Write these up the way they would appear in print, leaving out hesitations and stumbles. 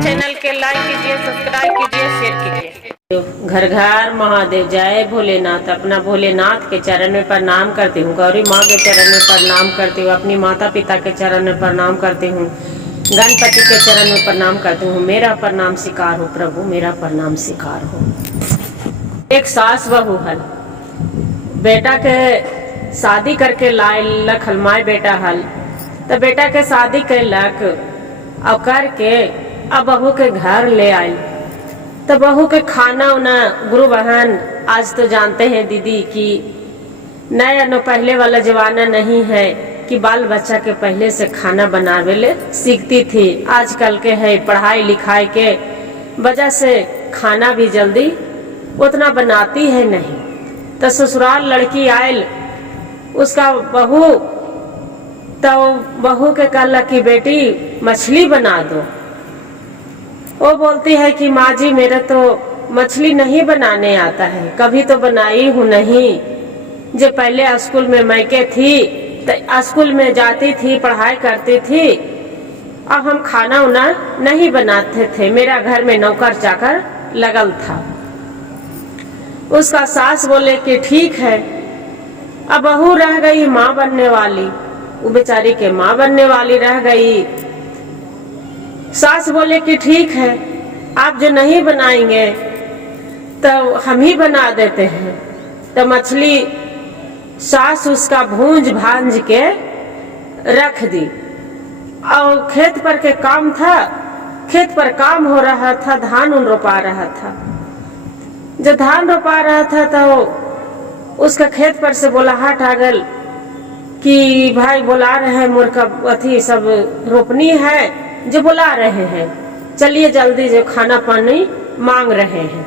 Channel के like कीजिए, subscribe कीजिए, शेयर कीजिए। घर घर महादेव, जय भोलेनाथ। अपना भोलेनाथ के चरण में प्रणाम करती हूँ, गौरी माँ के चरण में प्रणाम करती हूँ, अपनी माता पिता के चरण में प्रणाम करती हूँ, गणपति के चरण में प्रणाम करती हूँ। मेरा प्रणाम स्वीकार हो प्रभु, मेरा प्रणाम स्वीकार हो। एक सास बहू हल, बेटा के शादी करके लायलक हल, माय बेटा हल। तो बेटा के शादी कैलक और करके अब बहू के घर ले आई। तो बहू के खाना उना, गुरु बहन आज तो जानते हैं दीदी कि नया न पहले वाला जमाना नहीं है कि बाल बच्चा के पहले से खाना बनावे ले सीखती थी। आजकल के है पढ़ाई लिखाई के वजह से खाना भी जल्दी उतना बनाती है नहीं। तो ससुराल लड़की आयल, उसका बहू तो बहू के कहला कि बेटी मछली बना दो। वो बोलती है कि माँ जी मेरे तो मछली नहीं बनाने आता है, कभी तो बनाई हूँ नहीं। जो पहले स्कूल में मैके थी तो स्कूल में जाती थी, पढ़ाई करती थी, अब हम खाना उना नहीं बनाते थे, मेरा घर में नौकर चाकर लगल था। उसका सास बोले कि ठीक है। अब बहू रह गई माँ बनने वाली, वो बेचारी के माँ बनने वाली रह गई। सास बोले कि ठीक है, आप जो नहीं बनाएंगे तो हम ही बना देते हैं। तो मछली सास उसका भूंज भांज के रख दी। और खेत पर के काम था, खेत पर काम हो रहा था, धान उन रोपा रहा था। जब धान रोपा रहा था तो उसका खेत पर से बुलाहट आ गल कि भाई बुला रहे हैं, मुर्गा अथी सब रोपनी है, जो बुला रहे हैं, चलिए जल्दी, जो खाना पानी मांग रहे हैं।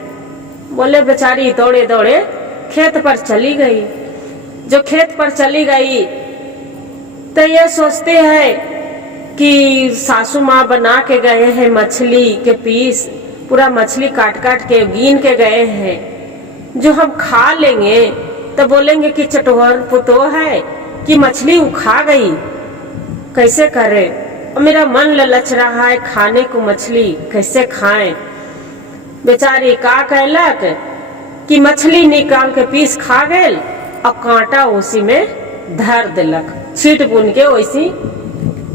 बोले बेचारी दौड़े दौड़े खेत पर चली गई। जो खेत पर चली गई तो ये सोचते हैं कि सासू माँ बना के गए हैं मछली के पीस, पूरा मछली काट काट के गिन के गए हैं, जो हम खा लेंगे तो बोलेंगे कि चटोर पुतो है कि मछली उखा गई, कैसे करे। और मेरा मन ललच रहा है खाने को मछली, कैसे खाएं। बेचारी का कहलक कि मछली निकाल के पीस खा गए और कांटा उसी में धर दिलक, छीट बुन के वैसी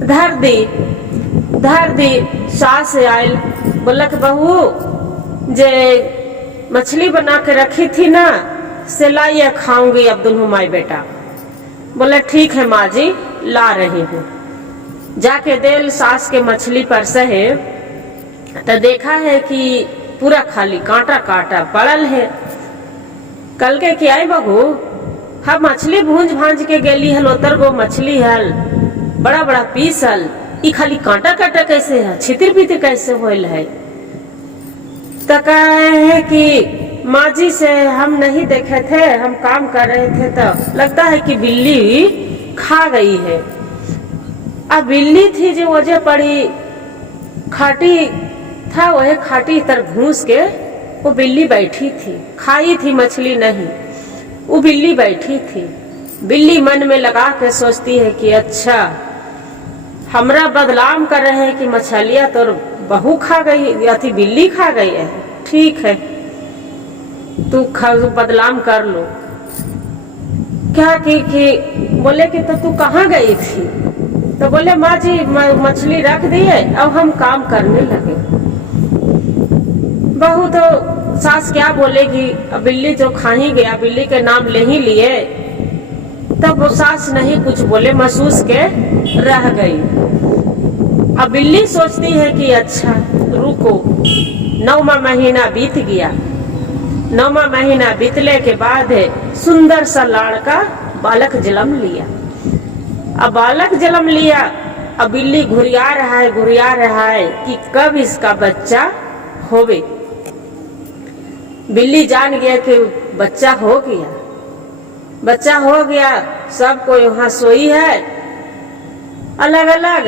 धर दी। सास आयल, बोलक बहू जे मछली बना के रखी थी ना, से लाइए खाऊंगी अब दोनों माई बेटा। बोले ठीक है माँ जी, ला रही हूँ। जाके देल सास के मछली पर सहे तो देखा है कि पूरा खाली कांटा कांटा पड़ल है। कल के क्या बहू, हम मछली भूंज भांज के गेली हल, उतर गो मछली हल, बड़ा बड़ा पीस हल, ई खाली कांटा कांटा कैसे है, छितिर पितिर कैसे होल है। तो कहे कि माँ जी से हम नहीं देखे थे, हम काम कर रहे थे, तो लगता है कि बिल्ली खा गई है। अब बिल्ली थी जो वजह पड़ी, खाटी था, वह खाटी तर घूस के वो बिल्ली बैठी थी, खाई थी मछली नहीं, वो बिल्ली बैठी थी। बिल्ली मन में लगा के सोचती है कि अच्छा हमरा बदलाम कर रहे हैं कि मछलियाँ तो बहू खा गई या थी बिल्ली खा गई है, ठीक है तू बदलाम कर लो। क्या कि बोले कि तो तू कहाँ गई थी। तो बोले माँ जी मछली रख दिए, अब हम काम करने लगे। बहू तो सास क्या बोलेगी, अब बिल्ली जो खा ही गया, बिल्ली के नाम ले ही लिए, तब वो सास नहीं कुछ बोले, महसूस के रह गई। अब बिल्ली सोचती है कि अच्छा रुको, 9वां महीना बीत गया। 9वां महीना बीतने के बाद सुंदर सा लड़का बालक जन्म लिया। अब बालक जन्म लिया, अब बिल्ली घुरिया रहा है कि कब इसका बच्चा होवे। बिल्ली जान गया कि बच्चा हो गया, सब कोई वहां सोई है अलग अलग।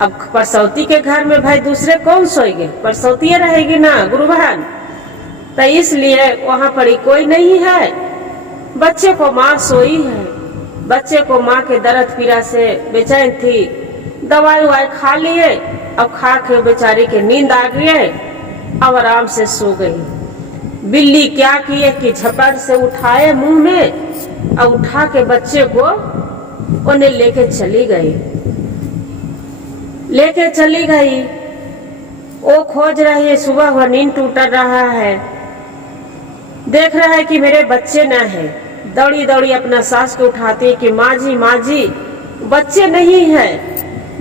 अब परसौती के घर में भाई दूसरे कौन सोएंगे, परसौती रहेगी ना गुरु बहन, तो इसलिए वहां पर कोई नहीं है। बच्चे को माँ सोई है, बच्चे को माँ के दर्द पीड़ा से बेचैन थी। दवाई ववाई खा लिए। अब खा के बेचारी के नींद आ गई है, अब आराम से सो गई। बिल्ली क्या किए कि झपट से उठाए मुंह में और उठा के बच्चे को उन्हें लेके चली गई। वो खोज रही है, सुबह हुआ नींद टूट रहा है, देख रहा है कि मेरे बच्चे न है। दौड़ी दौड़ी अपना सास को उठाती है कि माँ जी बच्चे नहीं है,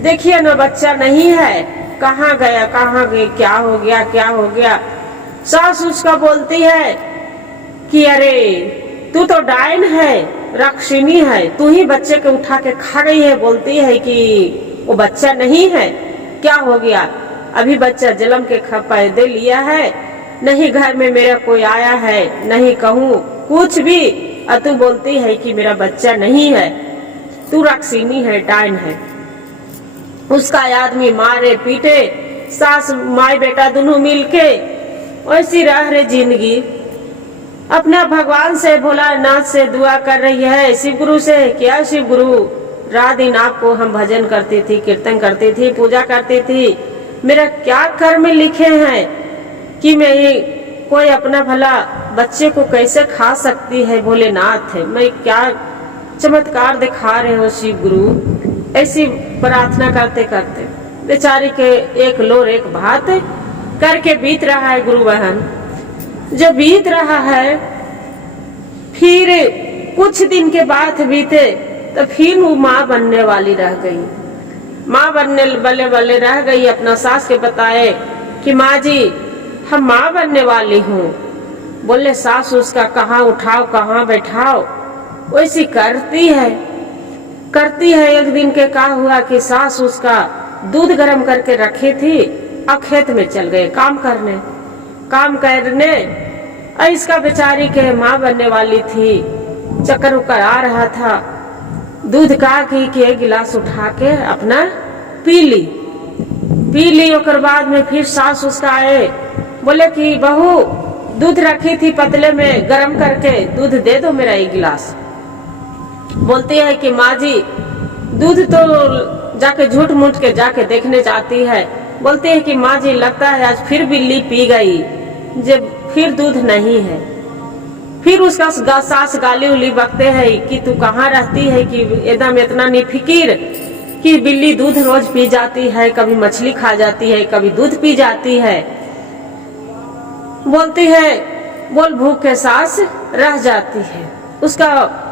देखिए ना बच्चा नहीं है, कहाँ गया कहाँ गई, क्या हो गया। सास उसका बोलती है कि अरे तू तो डायन है, राक्षिणी है, तू ही बच्चे को उठा के खा गई है। बोलती है कि वो बच्चा नहीं है, क्या हो गया, अभी बच्चा जन्म के पैदे लिया है, नहीं घर में मेरा कोई आया है, नहीं कहूँ कुछ भी, और तू बोलती है कि मेरा बच्चा नहीं है, तू राक्षिणी है, डायन है। उसका आदमी मारे पीटे, सास माई बेटा दोनों मिलके ऐसी रह रहे जिंदगी। अपना भगवान से भोलानाथ से दुआ कर रही है, शिव गुरु से। क्या शिव गुरु, रात दिन आपको हम भजन करती थी, कीर्तन करती थी, पूजा करती थी, मेरा क्या कर्म लिखे हैं कि मैं ये कोई अपना भला बच्चे को कैसे खा सकती है। भोलेनाथ है, मैं क्या चमत्कार दिखा रहे हो शिव गुरु। ऐसी प्रार्थना करते करते बेचारी के एक लोर एक भात करके बीत रहा है। गुरु बहन जब बीत रहा है, फिर कुछ दिन के बाद बीते तो फिर वो माँ बनने वाली रह गई। माँ बनने बल्ले रह गई। अपना सास के बताए कि माँ जी हम माँ बनने वाली हूँ। बोले सास उसका कहाँ उठाओ कहाँ बैठाओ, वैसी करती है। एक दिन के क्या हुआ कि सास उसका दूध गर्म करके रखी थी, अब खेत में चल गए काम करने। इसका बेचारी के माँ बनने वाली थी, चक्कर उकर आ रहा था, दूध का की एक गिलास उठा के अपना पी ली। और बाद में फिर सास उसका आए, बोले कि बहू दूध रखी थी पतले में गरम करके, दूध दे दो मेरा एक गिलास। बोलती है कि माँ जी दूध तो जाके झूठ मूठ के जाके देखने जाती है। बोलती है कि माँ जी लगता है आज फिर बिल्ली पी गई, जब फिर दूध नहीं है। फिर उसका सास गाली उली बकते है कि तू कहाँ रहती है कि एकदम इतना निफिकिर कि बिल्ली दूध रोज पी जाती है, कभी मछली खा जाती है, कभी दूध पी जाती है। बोलती है बोल भूख के सास रह जाती है। उसका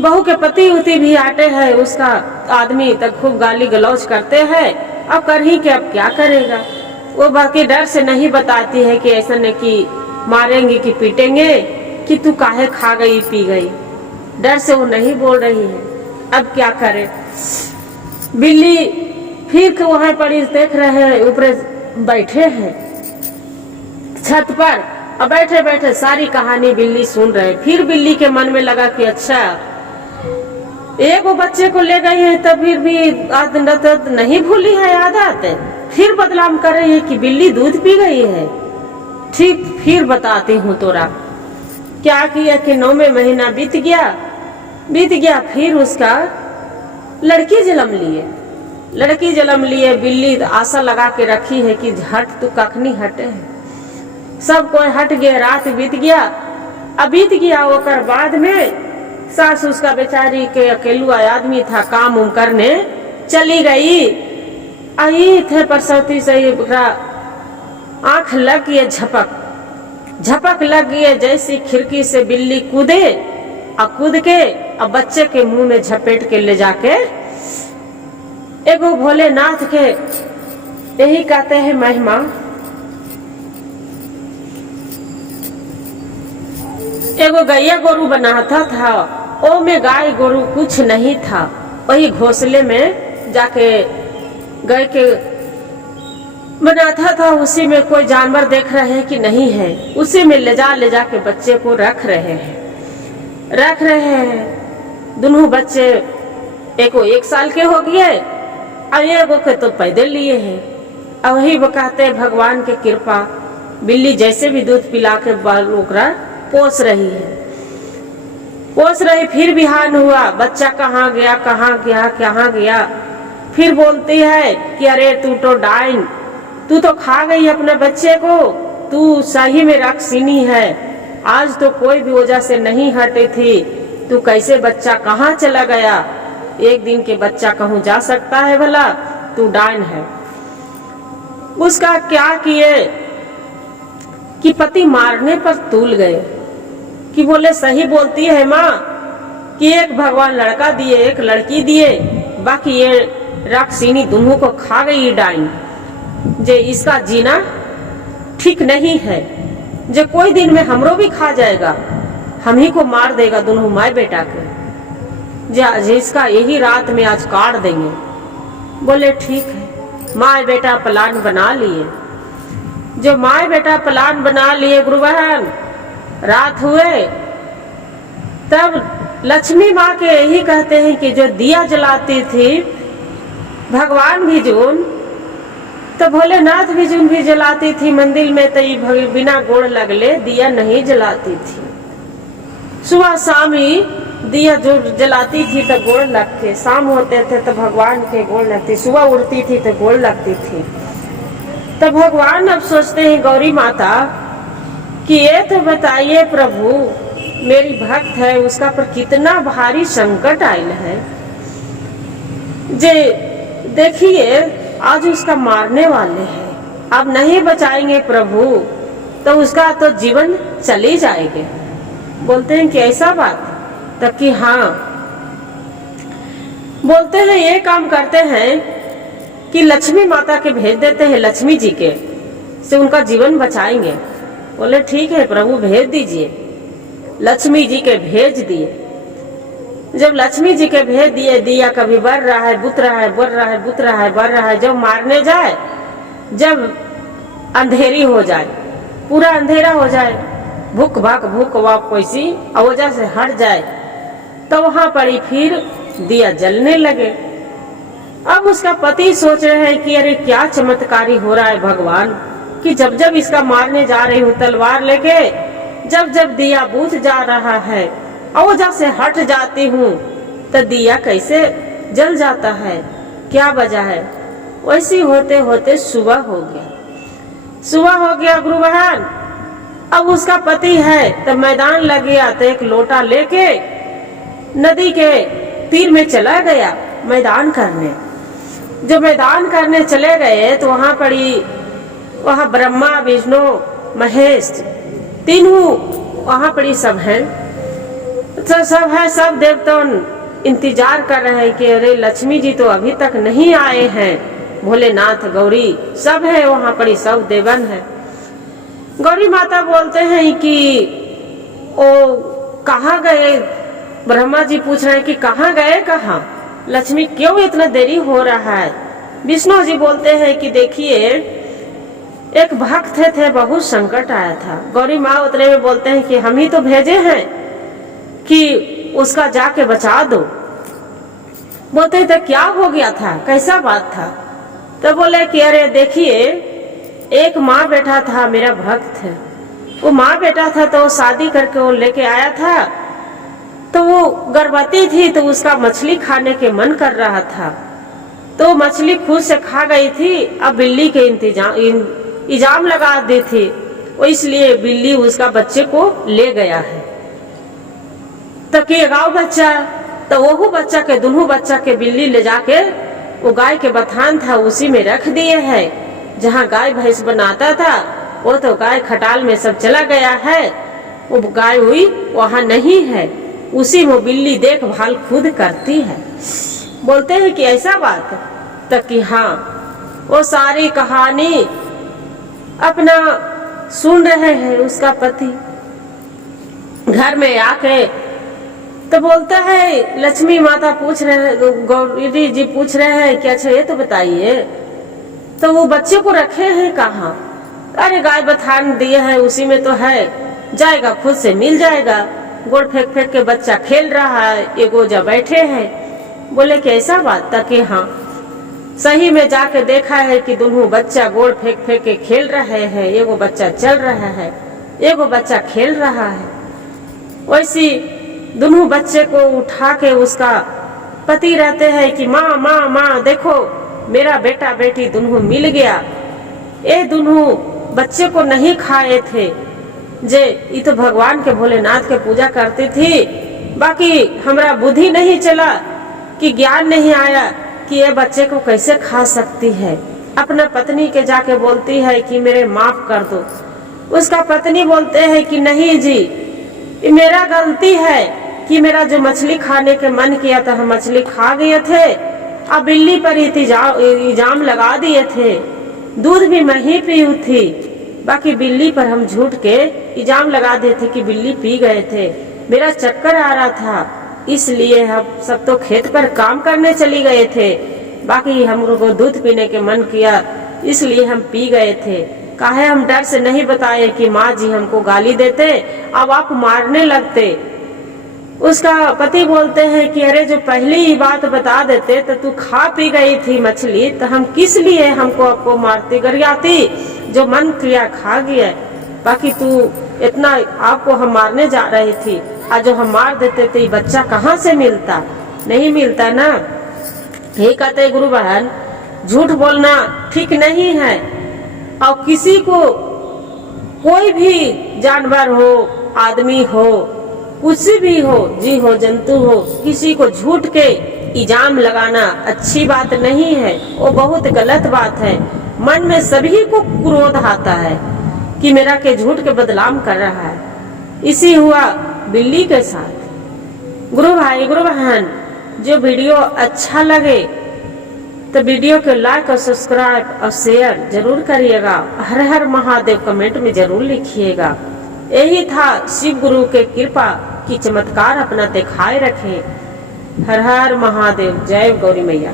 बहू के पति उती भी आते हैं, उसका आदमी तक खूब गाली गलौज करते हैं। अब कर ही के अब क्या करेगा। वो बाकी डर से नहीं बताती है कि ऐसा नहीं कि मारेंगे कि पीटेंगे कि तू काहे खा गई पी गई, डर से वो नहीं बोल रही है। अब क्या करे। बिल्ली फिर वहां पर देख रहे हैं, ऊपर बैठे हैं छत पर, अब बैठे बैठे सारी कहानी बिल्ली सुन रहे। फिर बिल्ली के मन में लगा कि अच्छा एक वो बच्चे को ले गई है, तब फिर भी आदत नहीं भूली है आदत, फिर बदलाव कर रही है कि बिल्ली दूध पी गई है। ठीक फिर बताती हूँ तोरा क्या किया कि 9वें महीना बीत गया। फिर उसका लड़की जन्म लिए। बिल्ली आशा लगा के रखी है कि हट तू कखनी हटे है, सब कोई हट गया। रात बीत गया। ओकर बाद में सास उसका बेचारी के अकेलू आदमी था, काम उम करने चली गई। आई थे प्रसौती से आंख लग गई, झपक लग गई। जैसी खिड़की से बिल्ली कूदे और कूद के अब बच्चे के मुंह में झपेट के ले जाके एगो भोलेनाथ के यही कहते हैं महिमा। एगो गैया गोरू बनाता था, ओ में गाय गोरू कुछ नहीं था। वही घोंसले में जाके गाय के बनाता था, उसी में कोई जानवर देख रहे हैं कि नहीं है, उसी में ले जा के बच्चे को रख रहे हैं। दोनों बच्चे एको 1 साल के हो गए और एगो के तो पैदल लिए हैं। और वही वो कहते भगवान के कृपा, बिल्ली जैसे भी दूध पिला के बाल ओकरा पोस रही। फिर बिहान हुआ, बच्चा कहाँ गया। फिर बोलती है कि अरे तू तो डाइन, तू तो खा गई अपने बच्चे को, तू सही में राक्षसी है, आज तो कोई भी वजह से नहीं हटी थी, तू कैसे बच्चा कहाँ चला गया, एक दिन के बच्चा कहूँ जा सकता है भला, तू डाइन है। उसका क्या किए कि पति मारने पर तूल गए कि बोले सही बोलती है माँ कि एक भगवान लड़का दिए एक लड़की दिए, बाकी ये राक्षसी दोनों को खा गई डाइन, जे इसका जीना ठीक नहीं है, जे कोई दिन में हमरो भी खा जाएगा, हम ही को मार देगा दोनों माए बेटा के, जे इसका यही रात में आज काट देंगे। बोले ठीक है। माए बेटा प्लान बना लिए, जो माए बेटा प्लान बना लिए गुरु बहन, रात हुए तब लक्ष्मी माँ के यही कहते हैं कि जो दिया जलाती थी भगवान भी जून, तो भोलेनाथ भी जून भी जलाती थी मंदिर में, तो बिना गोड़ लगले दिया नहीं जलाती थी। सुबह शाम ही दिया जो जलाती थी तो गोड़ लगते, शाम होते थे तो भगवान के गोड़ लगती, सुबह उड़ती थी तो गोड़ लगती थी। तो भगवान अब सोचते हैं गौरी माता कि ये तो बताइए प्रभु, मेरी भक्त है उसका पर कितना भारी संकट आयल है, जे देखिए आज उसका मारने वाले हैं, अब नहीं बचाएंगे प्रभु तो उसका तो जीवन चली जाएगी। बोलते हैं कि ऐसा बात, तब कि हाँ। बोलते हैं ये काम करते हैं कि लक्ष्मी माता के भेज देते हैं, लक्ष्मी जी के से उनका जीवन बचाएंगे। बोले ठीक है प्रभु भेज दीजिए। लक्ष्मी जी के भेज दिए। जब लक्ष्मी जी के भेज दिए, दिया कभी बढ़ रहा है बुत रहा है, बढ़ रहा है बुत रहा है, बढ़ रहा है, जब मारने जाए, जब अंधेरी हो जाए, पूरा अंधेरा हो जाए, भूख वाप कोई वजह से हट जाए, तो वहां पर ही फिर दिया जलने लगे। अब उसका पति सोच रहे हैं कि अरे क्या चमत्कारी हो रहा है भगवान, कि जब जब इसका मारने जा रही हूँ तलवार लेके, जब जब दिया बुझ जा रहा है और वजह से हट जाती हूँ तो दिया कैसे जल जाता है, क्या वजह है। वैसे होते होते सुबह हो गया गुरु बहन। अब उसका पति है तो मैदान लग गया, तो एक लोटा लेके नदी के तीर में चला गया मैदान करने। जब मैदान करने चले गए तो वहाँ ब्रह्मा विष्णु महेश तीनों वहाँ पर सब हैं, तो सब देवता इंतजार कर रहे हैं कि अरे लक्ष्मी जी तो अभी तक नहीं आए हैं, भोलेनाथ गौरी सब है वहाँ पर, सब देवन है। गौरी माता बोलते हैं कि ओ कहाँ गए, ब्रह्मा जी पूछ रहे हैं कि कहाँ गए, कहाँ लक्ष्मी, क्यों इतना देरी हो रहा है। विष्णु जी बोलते हैं कि देखिए एक भक्त थे बहुत संकट आया था। गौरी माँ उतरे में बोलते हैं कि हम ही तो भेजे हैं कि उसका जाके बचा दो। बोलते हैं तो क्या हो गया था, कैसा बात था। तो बोले कि अरे देखिए एक माँ बेटा था, मेरा भक्त है, वो माँ बेटा था तो शादी करके वो लेके आया था, तो वो गर्भवती थी तो उसका मछली खाने के मन कर रहा था, तो मछली खुद से खा गई थी। अब बिल्ली के इल्जाम लगा दी थी, वो इसलिए बिल्ली उसका बच्चे को ले गया है। तो के गाँव बच्चा, तो वो बच्चा के दोनों बच्चा के बिल्ली ले जाके वो गाय के बथान था उसी में रख दिए है, जहाँ गाय भैंस बनाता था वो तो गाय खटाल में सब चला गया है, वो गाय हुई वहाँ नहीं है, उसी में बिल्ली देखभाल खुद करती है। बोलते हैं कि ऐसा बात, तक कि हाँ वो सारी कहानी अपना सुन रहे हैं। उसका पति घर में आके तो बोलता है, लक्ष्मी माता पूछ रहे हैं, गौरी जी पूछ रहे हैं कि अच्छा ये तो बताइए तो वो बच्चे को रखे हैं कहाँ। अरे गाय बथान दिए हैं उसी में तो है, जाएगा खुद से मिल जाएगा। गोड़ फेंक फेंक के बच्चा खेल रहा है, एगो जा बैठे हैं। बोले कि ऐसा बात था कि हाँ सही में जाके देखा है कि दोनों बच्चा गोड़ फेंक फेंक के खेल रहे हैं, एगो बच्चा चल रहा है, एगो बच्चा खेल रहा है। वैसी दोनों बच्चे को उठा के उसका पति रहते हैं कि माँ माँ माँ देखो मेरा बेटा बेटी दोनों मिल गया, ये दोनों बच्चे को नहीं खाए थे जे ये तो भगवान के भोलेनाथ के पूजा करती थी, बाकी हमरा बुद्धि नहीं चला कि ज्ञान नहीं आया कि ये बच्चे को कैसे खा सकती है। अपना पत्नी के जाके बोलती है कि मेरे माफ कर दो। उसका पत्नी बोलते हैं कि नहीं जी, ये मेरा गलती है कि मेरा जो मछली खाने के मन किया था हम मछली खा गए थे, अब बिल्ली पर इल्जाम लगा दिए थे, दूध भी मैं ही पी थी, बाकी बिल्ली पर हम झूठ के इल्जाम लगा दिए थे कि बिल्ली पी गए थे, मेरा चक्कर आ रहा था इसलिए हम सब तो खेत पर काम करने चली गए थे, बाकी हम लोगों को दूध पीने के मन किया इसलिए हम पी गए थे। काहे हम डर से नहीं बताए कि माँ जी हमको गाली देते, अब आप मारने लगते। उसका पति बोलते हैं कि अरे जो पहले ही बात बता देते तो तू खा पी गई थी मछली तो हम किस लिए हमको आपको मारती गरियाती, जो मन किया खा गया, बाकी तू इतना आपको हम मारने जा रही थी, आज जो हम मार देते तो ये बच्चा कहाँ से मिलता, नहीं मिलता ना। ये कहते गुरु बहन झूठ बोलना ठीक नहीं है, और किसी को कोई भी जानवर हो आदमी हो कुछ भी हो जी हो जंतु हो, किसी को झूठ के इल्जाम लगाना अच्छी बात नहीं है, वो बहुत गलत बात है। मन में सभी को क्रोध आता है कि मेरा के झूठ के बदनाम कर रहा है। इसी हुआ बिल्ली के साथ। गुरु भाई गुरु बहन, जो वीडियो अच्छा लगे तो वीडियो को लाइक और सब्सक्राइब और शेयर जरूर करिएगा। हर हर महादेव कमेंट में जरूर लिखिएगा। यही था शिव गुरु के कृपा की चमत्कार अपना दिखाए रखे। हर हर महादेव, जय गौरी मैया।